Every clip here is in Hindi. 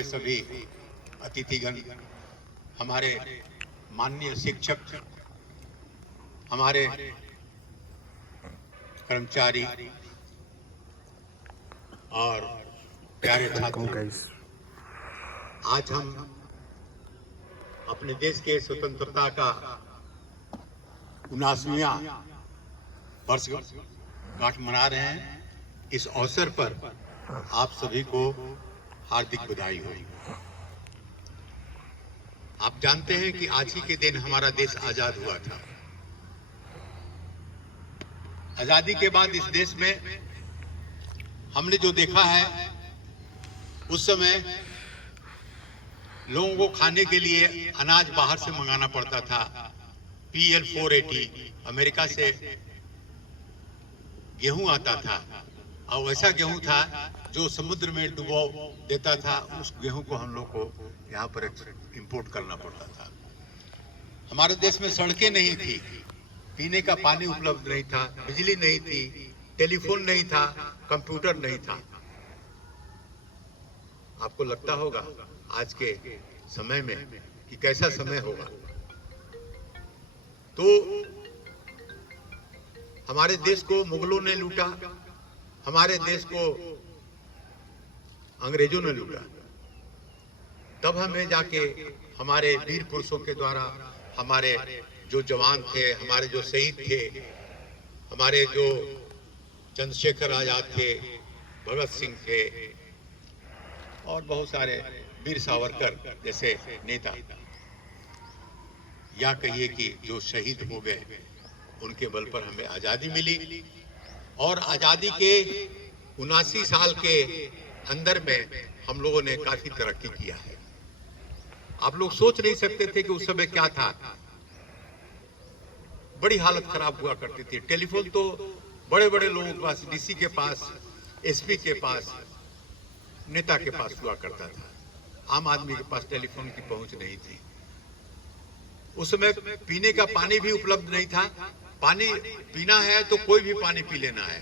हुए सभी अतिथिगण, हमारे माननीय शिक्षक, हमारे कर्मचारी और प्यारे छात्र, आज हम अपने देश के स्वतंत्रता का 79वां वर्षगांठ मना रहे हैं। इस अवसर पर आप सभी को हार्दिक बधाई हो। आप जानते हैं कि आज ही के दिन हमारा देश आजाद हुआ था। आजादी के बाद इस देश में हमने जो देखा है, उस समय लोगों को खाने के लिए अनाज बाहर से मंगाना पड़ता था। PL 480 अमेरिका से गेहूं आता था और वैसा गेहूं था जो समुद्र में डुबो देता था। उस गेहूं को हम लोग को यहाँ पर इंपोर्ट करना पड़ता था। हमारे देश में सड़कें नहीं थी, पीने का पानी उपलब्ध नहीं था, बिजली नहीं थी, टेलीफोन नहीं था, कंप्यूटर नहीं था। आपको लगता होगा आज के समय में कि कैसा समय होगा। तो हमारे देश को मुगलों ने लूटा, हमारे देश को अंग्रेजों ने लूटा। तब हमें जाके हमारे वीर पुरुषों के द्वारा, हमारे जो जवान थे, हमारे जो शहीद थे, हमारे जो चंद्रशेखर आजाद थे, भगत सिंह थे और बहुत सारे वीर सावरकर जैसे नेता, या कहिए कि जो शहीद हो गए, उनके बल पर हमें आज़ादी मिली। और आज़ादी के 79 साल के अंदर में हम लोगों ने काफी तरक्की किया है। आप लोग सोच नहीं सकते थे कि उस समय क्या था। बड़ी हालत खराब हुआ करती थी। टेलीफोन तो बड़े बड़े लोगों के पास, DC के पास, SP के पास, नेता के पास हुआ करता था। आम आदमी के पास टेलीफोन की पहुंच नहीं थी। उस समय पीने का पानी भी उपलब्ध नहीं था। पानी पीना है तो कोई भी पानी पी लेना है।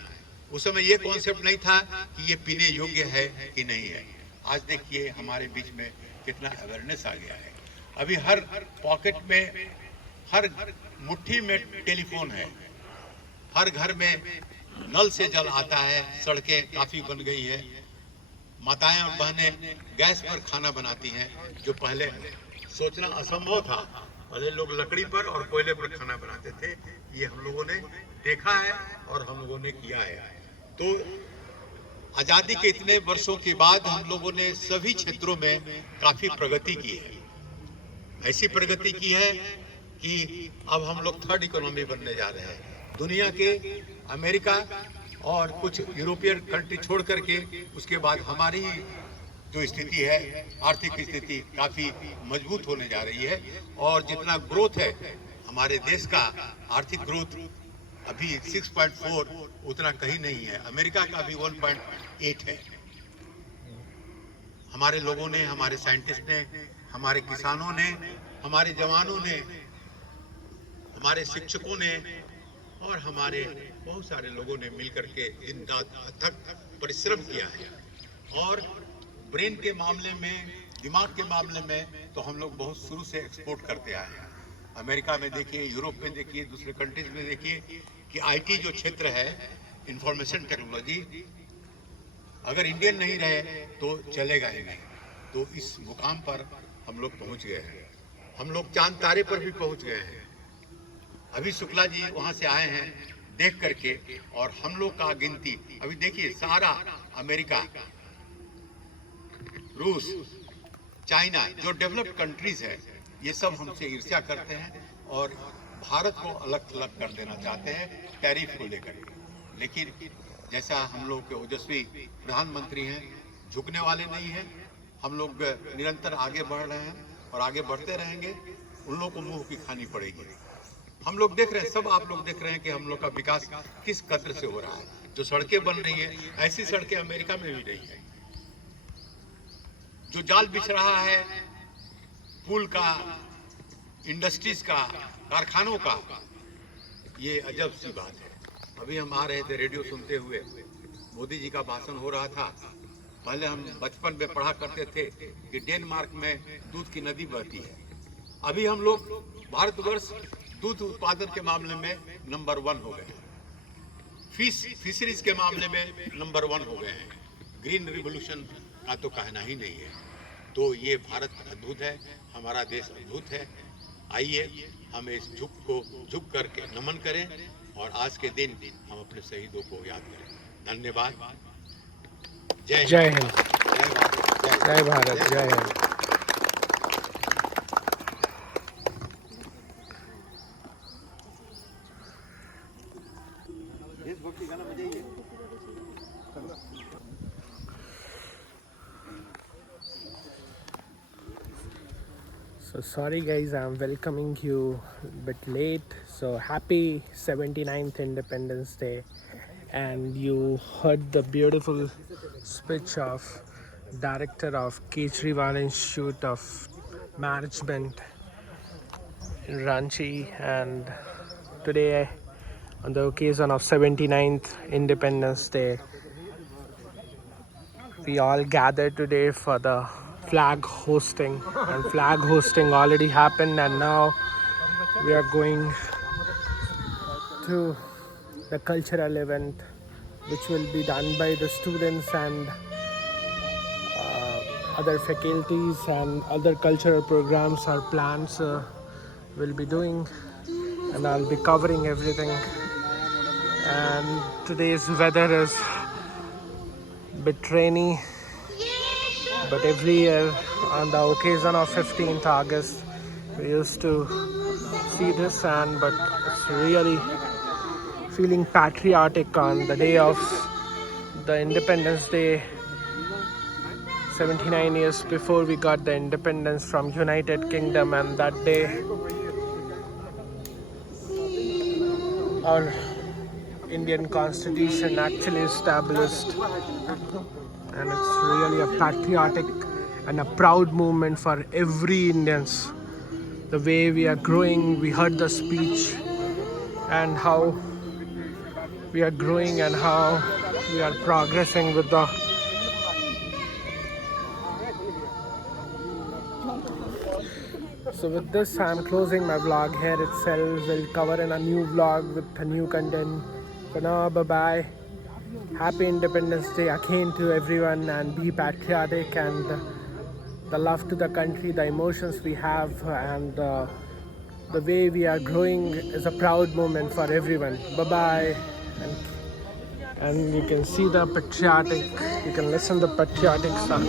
उस समय ये कॉन्सेप्ट नहीं था कि ये पीने योग्य है कि नहीं है। आज देखिए हमारे बीच में कितना अवेयरनेस आ गया है। अभी हर पॉकेट में, हर मुट्ठी में टेलीफोन है। हर घर में नल से जल आता है। सड़कें काफी बन गई है। माताएं और बहनें गैस पर खाना बनाती हैं, जो पहले सोचना असंभव था। पहले लोग लकड़ी पर और कोयले पर खाना बनाते थे। ये हम लोगों ने देखा है और हम लोगों ने किया है। तो आजादी के इतने वर्षों के बाद हम लोगों ने सभी क्षेत्रों में काफी प्रगति की है। ऐसी प्रगति की है कि अब हम लोग थर्ड इकोनॉमी बनने जा रहे हैं। दुनिया के अमेरिका और कुछ यूरोपियन कंट्री छोड़ करके उसके बाद हमारी जो स्थिति है, आर्थिक स्थिति काफी मजबूत होने जा रही है। और जितना ग्रोथ है हमारे देश का, आर्थिक ग्रोथ अभी 6.4 उतना कहीं नहीं है। अमेरिका का भी 1.8 है। हमारे लोगों ने, हमारे साइंटिस्ट ने, हमारे किसानों ने, हमारे जवानों ने, हमारे शिक्षकों ने और हमारे बहुत सारे लोगों ने मिलकर के दिन रात अथक परिश्रम किया है। और ब्रेन के मामले में, दिमाग के मामले में तो हम लोग बहुत शुरू से एक्सपोर्ट करते आए हैं। अमेरिका में देखिए, यूरोप में देखिए, दूसरे कंट्रीज में देखिए कि IT जो क्षेत्र है, इंफॉर्मेशन टेक्नोलॉजी, अगर इंडियन नहीं रहे तो चलेगा ही नहीं। तो इस मुकाम पर हम लोग पहुंच गए हैं। हम लोग चांद तारे पर भी पहुंच गए हैं। अभी शुक्ला जी वहां से आए हैं देख करके, और हम लोग का गिनती अभी देखिए, सारा अमेरिका, रूस, चाइना, जो डेवलप्ड कंट्रीज है, ये सब हमसे ईर्ष्या करते हैं और भारत को अलग थलग कर देना चाहते हैं टैरिफ को लेकर। लेकिन जैसा हम लोग के ओजस्वी प्रधानमंत्री हैं, झुकने वाले नहीं हैं। हम लोग निरंतर आगे बढ़ रहे हैं और आगे बढ़ते रहेंगे। उन लोगों को मुंह की खानी पड़ेगी। हम लोग देख रहे हैं, सब आप लोग देख रहे हैं कि हम लोग का विकास किस कदर से हो रहा है। जो सड़कें बन रही हैं, ऐसी सड़कें अमेरिका में भी नहीं है। जो जाल बिछ रहा है पुल का, इंडस्ट्रीज का, कारखानों का, ये अजब सी बात है। अभी हम आ रहे थे रेडियो सुनते हुए, मोदी जी का भाषण हो रहा था पहले हम बचपन में पढ़ा करते थे कि डेनमार्क में दूध की नदी बहती है। अभी हम लोग भारतवर्ष दूध उत्पादन के मामले में नंबर 1 हो गए हैं। फिशरीज के मामले में नंबर 1 हो गए हैं। ग्रीन रिवोल्यूशन का तो कहना ही नहीं है। तो ये भारत अद्भुत है, हमारा देश अद्भुत है। आइए हम इस झुक करके नमन करें और आज के दिन हम अपने शहीदों को याद करें। धन्यवाद। जय हिंद, जय भारत, जय Hind. So sorry guys, I'm welcoming you a bit late. So happy 79th Independence Day. And you heard the beautiful speech of director of Kejriwal Institute of Management in Ranchi. And today on the occasion of 79th Independence Day, we all gathered today for the flag hosting, and flag hosting already happened, and now we are going to the cultural event which will be done by the students and other faculties, and other cultural programs or plans will be doing, and I'll be covering everything. And today's weather is a bit rainy, but every year on the occasion of 15th August we used to see this, and but it's really feeling patriotic on the day of the Independence Day, 79 years before we got the independence from United Kingdom. And that day our Indian Constitution actually established, and it's really a patriotic and a proud moment for every Indians. The way we are growing, we heard the speech, and how we are growing and how we are progressing with the So with this, I'm closing my vlog here itself. We'll cover in a new vlog with a new content. For now, bye-bye. Happy Independence Day again to everyone, and be patriotic, and the love to the country, the emotions we have, and the way we are growing is a proud moment for everyone. Bye-bye. And you can see the patriotic, you can listen to the patriotic song.